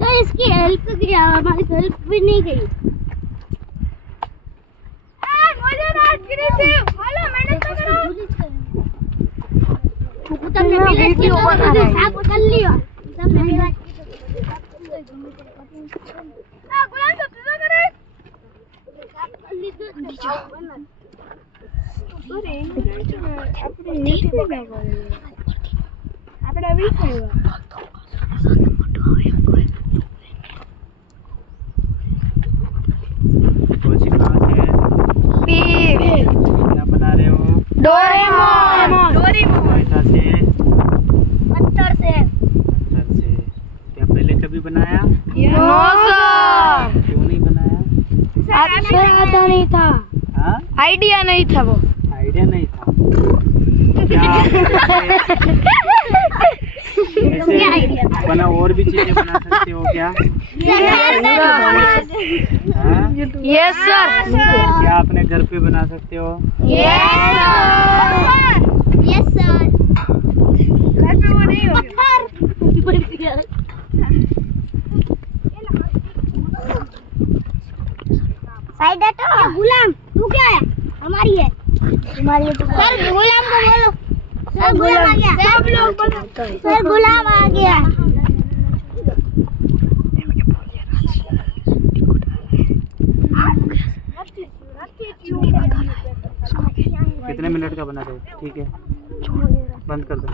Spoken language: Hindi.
तो इसकी हेल्प किया, हमारी हेल्प भी नहीं गई। मुझे रात गिरी थी, हेलो मैंने तो करो उतरने वीडियो बना रहा है, साफ कर लियो सब मेरा गुलाम सब तो करे साफ कर ली तो अरे આપણે નથી લગાવ્યો આપણે આવી થયો कोची कहाँ से है? क्या बना रहे हो? डोरेमोन पैसा से? पत्थर से पत्थर से। क्या पहले कभी बनाया? नो सर क्यों नहीं बनाया? अच्छा आता नहीं था, हाँ? आइडिया नहीं था वो, आइडिया नहीं था। क्या ऐसे बना और भी चीजें बना सकते हो क्या? यस सर, क्या अपने घर पे बना सकते हो? यस सर, घर पे वो नहीं होगा। साइड हटो। गुलाम तू क्या है? हमारी है, तुम्हारी है तो सर गुलाम को बोलो। सर गुलाम आ गया, सब लोग बोलो सर गुलाम आ गया। कितने मिनट का बना रहे हो? ठीक है, बंद कर दो।